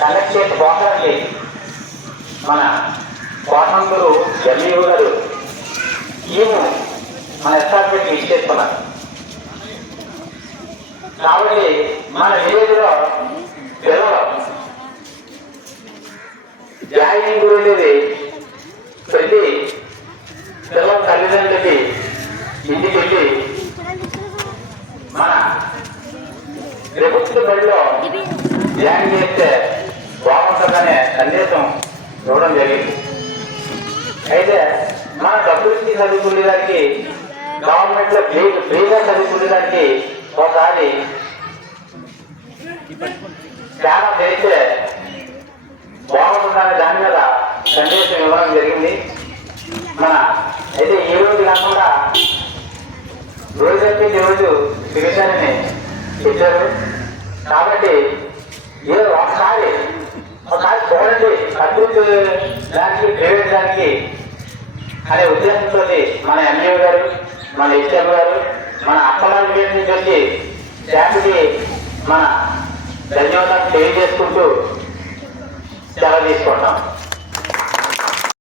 Conduct చేసే ప్రోగ్రాంకి మన కోటందరూ ఎంఈఓ గారు ఈయన మన ఎస్ఆర్పీకి ఇచ్చేస్తున్నారు. కాబట్టి మన విలేజ్లో పిల్లలు జాయినింగ్ ఉండేది ప్రతి పిల్లల తల్లిదండ్రులకి ఇంటికి వెళ్ళి మన ప్రభుత్వ బడిలో జాయిన్ చేస్తే బాగుంటుందనే సందేశం ఇవ్వడం జరిగింది. అయితే మన డబ్బులు ఇచ్చి చదువుకునే దానికి గవర్నమెంట్ లో ఫ్రీగా చదువుకునే దానికి ఒకసారి చాలా చేస్తే బాగుంటుందనే దాని మీద సందేశం ఇవ్వడం జరిగింది. మన అయితే ఈ రోజు కాకుండా రోజు ఈరోజు తిరిగారని ఇచ్చారు. కాబట్టి ఏదో ఒకసారి చూడండి అభివృద్ధి దానికి ప్రైవేట్ దానికి అనే ఉద్దేశంతో మన ఎంఈఓ గారు, మన హెచ్ఎం గారు, మన అప్పలాల విలేజ్ నుంచి వచ్చి శాఖకి మన ధన్యవాదాలు తెలియజేసుకుంటూ సెలవు తీసుకుంటాం.